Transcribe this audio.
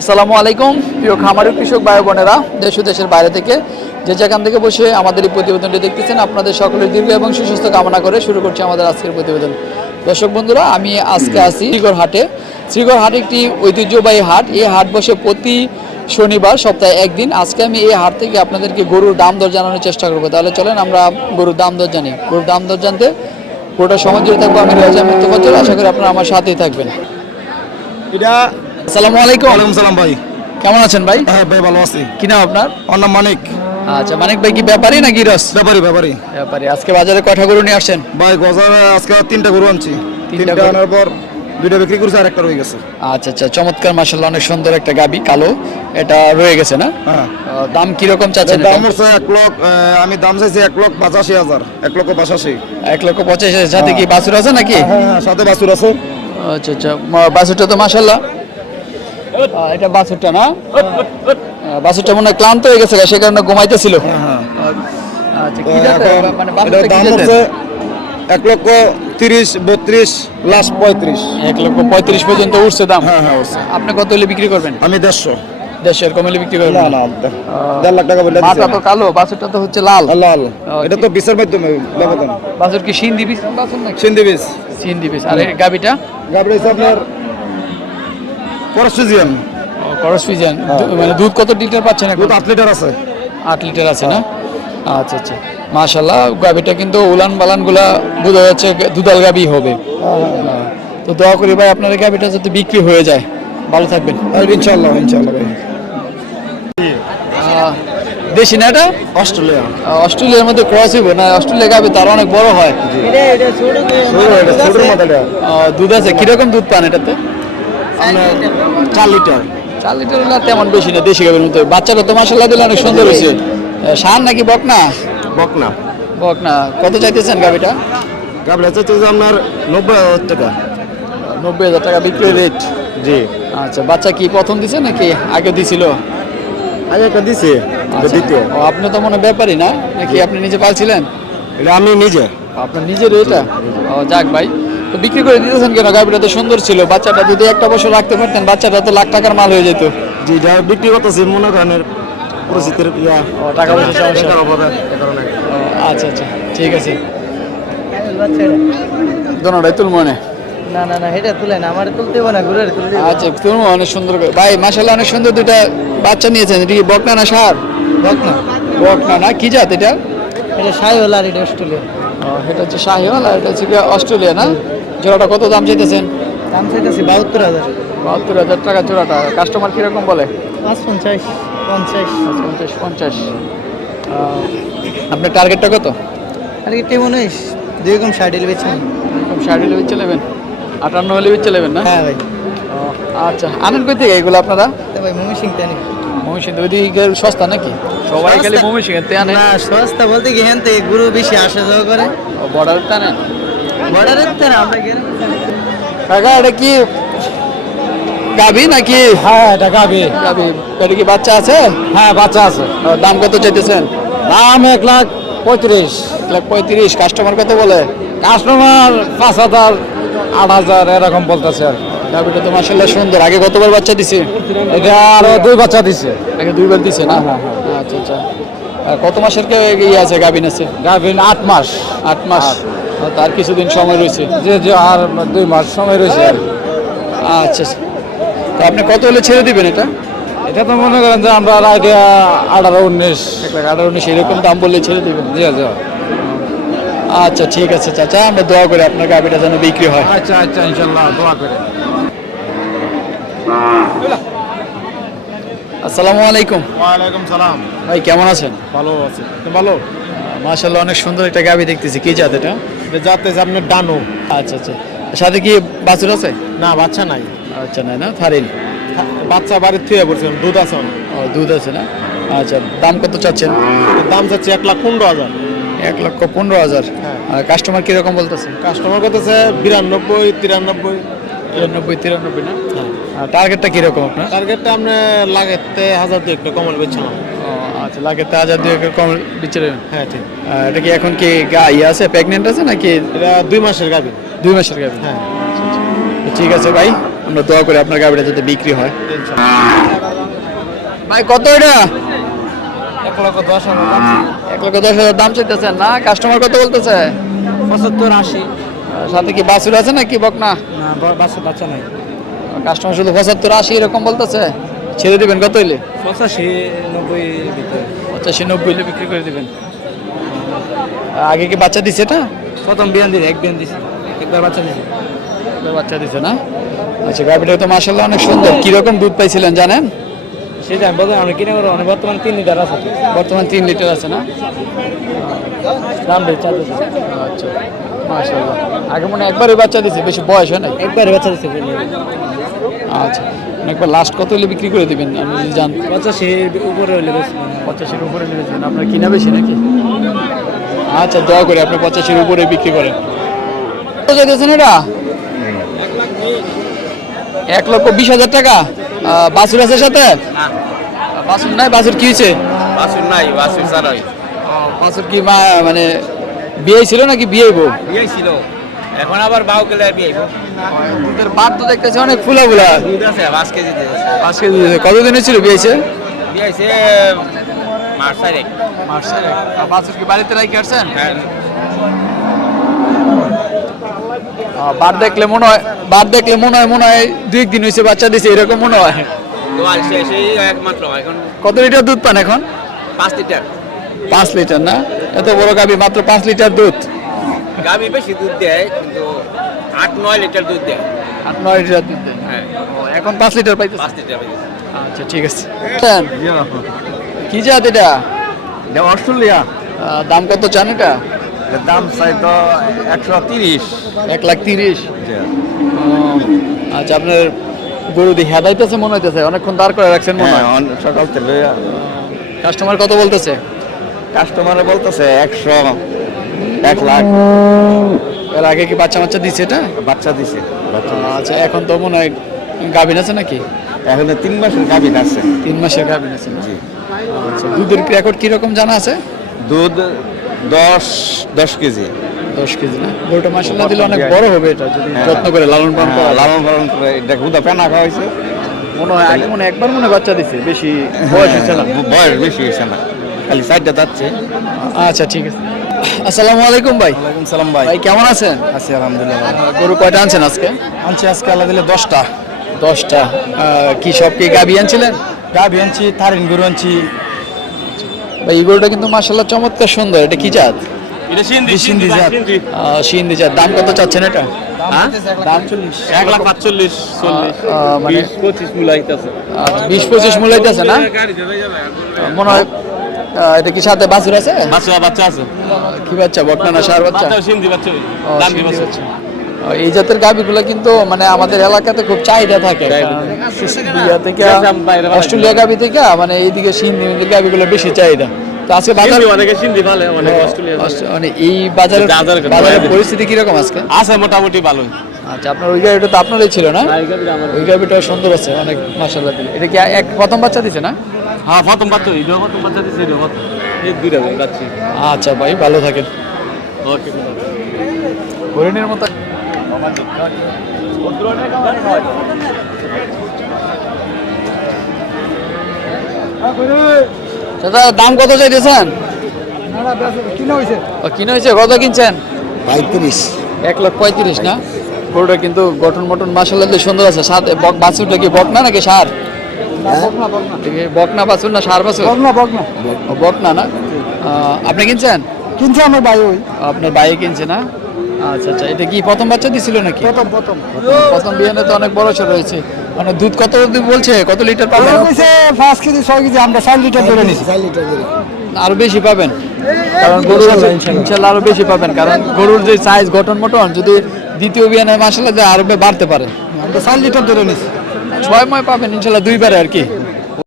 আসসালামু আলাইকুম প্রিয় খামারি কৃষক ভাই বোনেরা দেশ ও দেশের বাইরে থেকে যে যেখান থেকে বসে আমাদের এই প্রতিবেদনটি দেখতেছেন আপনাদের সকলের দীর্ঘ এবং সুস্বাস্থ্য কামনা করে শুরু করছি আমাদের আজকের প্রতিবেদন। দর্শক বন্ধুরা আমি আজকে আছি শ্রীগড় হাটে শ্রীগড় হাট একটি ঐতিহ্যবাহী হাট। এই হাট বসে প্রতি শনিবার সপ্তাহে একদিন। আজকে আমি এই হাট থেকে আপনাদেরকে গরুর দাম দর জানানোর চেষ্টা করব। তাহলে চলেন আমরা গরুর দাম দর জানি। গরুর দাম দর জানতে পুরোটা সময় জুড়ে থাকব আমি রাজা মুক্তফজল আশা করি আপনারা আমার সাথেই থাকবেন। এটা আসসালামু আলাইকুম। ওয়ালাইকুম সালাম ভাই। কেমন আছেন ভাই? হ্যাঁ ভাই ভালো আছি। কি নাম আপনার? আমার নাম মানিক। আচ্ছা মানিক ভাই কি ব্যাপারী না গিরস ব্যাপারি ব্যাপারি। ব্যাপারী। আজকে বাজারে কয়টা গরু নিয়ে আসছেন? ভাই গজার আজকে তিনটা গরু আনছি। তিনটা আনার পর দুইটা বিক্রি করছি আর একটা রয়ে গেছে। আচ্ছা আচ্ছা চমৎকার মাসাল্লাহ অনেক সুন্দর একটা গাবি কালো। এটা রয়ে গেছে না? হ্যাঁ। দাম কীরকম চাচ্ছেন দাম হচ্ছে এক লক্ষ আমি দাম চাইছি এক লক্ষ পঁচাশি হাজার এক লক্ষ পঁচাশি। এক লক্ষ পঁচাশ হাজার। সাথে কি বাছুর আছে নাকি? হ্যাঁ হ্যাঁ সাথে বাছুর আছে। আচ্ছা আচ্ছা বাছুরটা তো মাসাল্লাহ এটা বাছুরটা না? বাছুরটা মনে হয় ক্লান্ত হয়ে গেছে সে কারণে ঘুমাইতেছিল। হ্যাঁ হ্যাঁ। আচ্ছা মানে এক লক্ষ তিরিশ বত্রিশ লাস্ট পঁয়ত্রিশ। এক লক্ষ পঁয়ত্রিশ পর্যন্ত উঠছে দাম? হ্যাঁ হ্যাঁ। আপনি কত হলে বিক্রি করবেন? আমি দেড়শো। দেশের কমলে বিক্রি করবেন? না না দেড় লাখ টাকা বলে মাথা তো কালো বাছুরটা তো হচ্ছে লাল। লাল। এটা তো বিশের মাধ্যমে ব্যবধান। বাছুর কি সিন্ধি বিষ বাছুর নাকি? সিন্ধি বিষ সিন্ধি বিষ আর এই গাবিটা আপনার পরশুজিয়ান করস ফিজিয়ান মানে দুধ কত লিটার পাচ্ছেন এখন? দুধ আট লিটার আছে। আট লিটার আছে না? আচ্ছা আচ্ছা। মাশাল্লাহ গাবিটা কিন্তু উলান বালানগুলা বোঝা যাচ্ছে দুধাল গাবি হবে। হ্যাঁ। তো দোয়া করি ভাই আপনার এই গাবিটা যাতে বিক্রি হয়ে যায়। ভালো থাকবেন। আর ইনশাল্লাহ ইনশাল্লাহ ভাই। দেশি না এটা? অস্ট্রেলিয়া। অস্ট্রেলিয়ার মধ্যে ক্রস হইব না? অস্ট্রেলিয়া গাবি তার অনেক বড় হয়। দুধ আছে। কীরকম দুধ পান এটাতে? আপনার চার লিটার? চার লিটার হলে তেমন বেশি না দেশি গাভীর মতো। বাচ্চাটা তো মাসাল্লাহ দিলে অনেক সুন্দর হয়েছে। সার নাকি বকনা? বকনা। বকনা। কত চাইতেছেন গাভীটা? হচ্ছে যে আপনার নব্বই হাজার টাকা। নব্বই হাজার টাকা বিক্রি রেট? জি। আচ্ছা বাচ্চা কি প্রথম দিছে নাকি আগে দিছিল? আজ একটা দিছে আচ্ছা। দ্বিতীয়। আপনি তো মনে ব্যাপারই না? নাকি আপনি নিজে পালছিলেন? এটা আমি নিজে। আপনার নিজের এটা? যাক ভাই। তো বিক্রি করে দিতেছেন কেন? গাভীটা তো সুন্দর ছিল বাচ্চাটা যদি একটা বছর রাখতে পারতেন বাচ্চাটা তো লাখ টাকার মাল হয়ে যেত। জি যা বিক্রি করতেছি মনে করেন এর পরিস্থিতির ইয়া ও, টাকা পয়সার সমস্যা। আচ্ছা আচ্ছা ঠিক আছে। দোনোটাই তুল মনে না না না এটা তুলেন আমার তুলতে না ঘুরে তুলতে আচ্ছা তুমি অনেক সুন্দর করে। ভাই মাশাল্লাহ অনেক সুন্দর দুটা বাচ্চা নিয়েছেন। এটা কি বকনা না সার? দেখ না বকনা না কি জাত এটা? এটা সাই আর এটা অস্ট্রেলিয়া এটা হচ্ছে শাহিওয়াল আর এটা হচ্ছে অস্ট্রেলিয়া না? জোড়াটা কত দাম চাইতেছেন? দাম চাইতেছি বাহাত্তর হাজার। বাহাত্তর হাজার টাকা জোড়াটা। কাস্টমার কীরকম বলে? পাঁচ পঞ্চাশ। পঞ্চাশ পঞ্চাশ। পঞ্চাশ আপনার টার্গেটটা কত? কি টেমন উনিশ দুই কম ষাট এল বেছে এরকম ষাট হলে বেচে নেবেন? আটান্ন হলে বেচে নেবেন না? হ্যাঁ ভাই। আচ্ছা। আনেন কই থেকে এগুলো আপনারা? ভাই মমি সিং টানি মহিষিং ওইদিকে সস্তা নাকি? সবাই খালি সস্তা। মহিষিং তে আনে। না সস্তা বলতে কি হ্যাঁ গুরু বেশি আসা যাওয়া করে। বর্ডার টানেন বর্ডারের তো আমরা কাকা এটা কি গাবি নাকি হ্যাঁ এটা গাবি গাবি এটা কি বাচ্চা আছে হ্যাঁ বাচ্চা আছে দাম কত চাইতেছেন দাম এক লাখ পঁয়ত্রিশ এক লাখ পঁয়ত্রিশ কাস্টমার কত বলে কাস্টমার পাঁচ হাজার আট হাজার এরকম বলতেছে আর। গাবিটা তো মাসাল্লাহ সুন্দর আগে কতবার বাচ্চা দিছে এটা আরও দুই বাচ্চা দিছে আগে দুইবার দিছে না হ্যাঁ, আচ্ছা আচ্ছা কত মাসের কে ইয়ে আছে গাবিন আছে গাভিন আট মাস আট মাস তার কিছুদিন সময় রয়েছে। যে যে আর দুই মাস সময় রয়েছে আর কি। আচ্ছা তো আপনি কত হলে ছেড়ে দিবেন এটা? এটা তো মনে করেন যে আমরা আইডিয়া আঠারো উনিশ। এক লাখ আঠারো উনিশ এরকম দাম বললে ছেড়ে দিবেন। জি জি। আচ্ছা ঠিক আছে চাচা আমরা দোয়া করি আপনার গাবিটা যেন বিক্রি হয়। আচ্ছা আচ্ছা ইনশাল্লাহ দোয়া করে। আসসালামু আলাইকুম। ওয়ালাইকুম সালাম। ভাই কেমন আছেন? ভালো আছে। ভালো? মাশাল্লাহ অনেক সুন্দর একটা গাবি দেখতেছি। কি জাত এটা? যাতে আপনার ডানো। আচ্ছা আচ্ছা। সাথে কি বাছুর আছে? না বাচ্চা নাই। আচ্ছা নাই না ফারিন বাচ্চা বাড়ির থেকে পড়ছেন দুধ আছে ও দুধ আছে না? আচ্ছা দাম কত চাচ্ছেন? দাম চাচ্ছে এক লাখ পনেরো হাজার। এক লক্ষ পনেরো হাজার। হ্যাঁ। কাস্টমার কীরকম বলতেছে? কাস্টমার করতেছে বিরানব্বই তিরানব্বই। তিরানব্বই তিরানব্বই না? হ্যাঁ। টার্গেটটা কীরকম আপনার? টার্গেটটা আপনি লাগেতে হাজার দুই একটু কমল বেছে আচ্ছা লাগে তা হাজার দুই একর কম বিচ্ছে হ্যাঁ ঠিক। এটা কি এখন কি গা ইয়ে আছে প্রেগনেন্ট আছে নাকি? এটা দুই মাসের গাভি। দুই মাসের গাবি হ্যাঁ। ঠিক আছে ভাই আমরা দোয়া করি আপনার গাড়িটা যাতে বিক্রি হয়। ভাই কত এটা? এক লক্ষ দশ হাজার এক লক্ষ দশ হাজার দাম চাইতেছেন না? কাস্টমার কত বলতেছে? পঁচাত্তর আশি। সাথে কি বাছুর আছে নাকি বকনা? না বাচ্চা বাচ্চা নাই। কাস্টমার শুধু পঁচাত্তর আশি এরকম বলতেছে? ছেড়ে দিবেন কত হইলে? পঁচাশি নব্বই ভিতরে। পঁচাশি নব্বই বিক্রি করে দিবেন। আগে কি বাচ্চা দিছে এটা? প্রথম বিয়ান দিছে এক বিয়ান দিছে। একবার বাচ্চা দিছে। এবার বাচ্চা দিছে না? আচ্ছা গাভিটা তো মাসাল্লাহ অনেক সুন্দর। কীরকম দুধ পাইছিলেন জানেন? সেটা বললাম আমরা কিনে করব অনেক বর্তমান তিন লিটার আছে। বর্তমান তিন লিটার আছে না? দাম বেশ চার আচ্ছা মাসাল্লাহ আগে মনে একবারই বাচ্চা দিছে বেশি বয়স হয় নাই? একবারে বাচ্চা দিছে। আচ্ছা। একবার লাস্ট কত হলে বিক্রি করে দিবেন? আমি যদি জান পঁচাশি উপরে হলে বেশি পঁচাশির উপরে নিয়েছেন আপনার কিনা বেশি নাকি? আচ্ছা দয়া করে আপনি পঁচাশির উপরে বিক্রি করেন। কত চাইতেছেন এটা? এক লক্ষ বিশ হাজার টাকা। বাছুর আছে সাথে? বাছুর নাই বাছুর কি হয়েছে? বাসুর নাই বাসুর ছাড়াই। বাছুর কি মানে বিয়ে ছিল নাকি বিয়ে বউ বিয়ে ছিল। এখন আবার বাউ গেলে বিয়ে দুধের বাদ তো দেখতেছি অনেক ফুলা ফুলা দুধ আছে পাঁচ কেজি দুধ আছে। পাঁচ কেজি দুধ। কতদিনের ছিল বিয়েছে বিয়ে হয়েছে মার্চ তারিখ। বাছুর কি বাড়িতে রাখি আসছেন? হ্যাঁ। বার দেখলে মনে হয় বার দেখলে মনে হয় মনে হয় দুই একদিন হয়েছে বাচ্চা দিছে এরকম মনে হয়। কত লিটার দুধ পান এখন? পাঁচ লিটার। পাঁচ লিটার না? এত বড় গাবি মাত্র পাঁচ লিটার দুধ। গাবি বেশি দুধ দেয় কিন্তু আট নয় লিটার দুধ দেয়। আট নয় লিটার দুধ দেয়? হ্যাঁ। এখন পাঁচ লিটার পাইতে পাঁচ লিটার পাইতেছে। আচ্ছা ঠিক আছে। কি জাত এটা? অস্ট্রেলিয়া। আহ, দাম কত চান এটা? দাম চাই তো একশো তিরিশ। এক লাখ তিরিশ? ও, আচ্ছা আপনার গরু দিয়ে হেদাইতেছে মনে হইতেছে অনেকক্ষণ দাঁড় করে রাখছেন মনে হয়। হ্যাঁ, সকাল থেকে। কাস্টমার কত বলতেছে? কাস্টমারে বলতেছে একশো এক লাখ। এর আগে কি বাচ্চা বাচ্চা দিচ্ছে এটা? বাচ্চা দিছে বাচ্চা আচ্ছা এখন তো মনে হয় গাভিন আছে নাকি? এখন তিন মাসের গাভিন আছে। তিন মাসের গাভিন আছে জি। আচ্ছা দুধের রেকর্ড কীরকম জানা আছে? দুধ দশ দশ কেজি। দশ কেজি না? গরুটা মাসাল্লাহ দিলে অনেক বড় হবে এটা যদি যত্ন করে লালন পালন করা হ্যাঁ, লালন পালন করে এটা গুদা পেনা খাওয়াইছে মনে হয় আগে মনে হয় একবার মনে হয় বাচ্চা দিছে বেশি বয়স হয়েছে না? বয়স বেশি হয়েছে না খালি সাইডটা যাচ্ছে। আচ্ছা ঠিক আছে। আসসালামু আলাইকুম ভাই। ওয়ালাইকুম সালাম ভাই। ভাই কেমন আছেন? আছি আলহামদুলিল্লাহ গরু কয়টা আনছেন আজকে? আনছি আজকে আল্লাহ দিলে দশটা। দশটা। কি সব কি গাবি আনছিলেন? গাভি আনছি থারিন গরু আনছি। ভাই এই গরুটা কিন্তু চমৎকার সুন্দর। এটা কি জাত? এটা সিন্ধি সিন্ধি জাত। সিন্ধি। জাত। দাম কত চাচ্ছেন এটা? হ্যাঁ? মানে বিশ পঁচিশ মূলাইতেছে। আচ্ছা, না? মনে হয় এটা কি সাথে বাছুর আছে? বাচ্চা বাচ্চা আছে। কি বাচ্চা বকনা না সার বাচ্চা? বাচ্চা সিন্ধি বাচ্চা। দাম বাচ্চা? এই জাতের গাভিগুলো কিন্তু মানে আমাদের এলাকাতে খুব চাহিদা থাকে। থেকে। অস্ট্রেলিয়া গাভি থেকে মানে এইদিকে সিন্ধি গাভিগুলো বেশি চাহিদা। তো আজকে বাজার অনেকে সিন্ধি ভালো অনেক অস্ট্রেলিয়া মানে এই বাজারের বাজারের। পরিস্থিতি কীরকম আজকে? আছে মোটামুটি ভালোই। আচ্ছা আপনার ওই গাড়িটা তো আপনারই ছিল না? ওই গাড়িটা সুন্দর আছে অনেক মাসাল্লাহ এটা কি এক প্রথম বাচ্চা দিছে না? হ্যাঁ প্রথম বাচ্চা এই প্রথম বাচ্চা দিছে এই প্রথম এই দুইটা যাচ্ছি আচ্ছা ভাই ভালো থাকেন। ওকে হরিণের মতো দাদা দাম কত চাইতেছেন? ও, কিনে হয়েছে কত কিনছেন? পঁয়ত্রিশ। এক লাখ পঁয়ত্রিশ না? গরুটা কিন্তু গঠন মটন মাসাল্লাহ সুন্দর আছে। সাথে বক বাছুরটা কি বকনা নাকি সার? বকনা বাছুর না সার বাছুর? বকনা বকনা। বকনা না? আপনি কিনছেন? কিনছে আমার ভাই ওই। আপনার বাইরে কিনছে না? আচ্ছা আচ্ছা এটা কি প্রথম বাচ্চা দিছিল নাকি? প্রথম প্রথম। প্রথম বিয়ানে তো অনেক বড় সড় রয়েছে মানে দুধ কত দুধ বলছে? কত লিটার পাবেন? কইছে পাঁচ কেজি ছয় কেজি আমরা চার লিটার ধরে নিছি লিটার ধরে। আরও বেশি পাবেন। কারণ গরুর ইনশাল্লাহ আরও বেশি পাবেন। কারণ গরুর যে সাইজ গঠন মটন যদি দ্বিতীয় বিয়ানে মাসাল্লাহ যে আরও বাড়তে পারে। আমরা চার লিটার ধরে নিছি। ছয় ময় পাবেন ইনশাল্লাহ দুইবারে আর কি।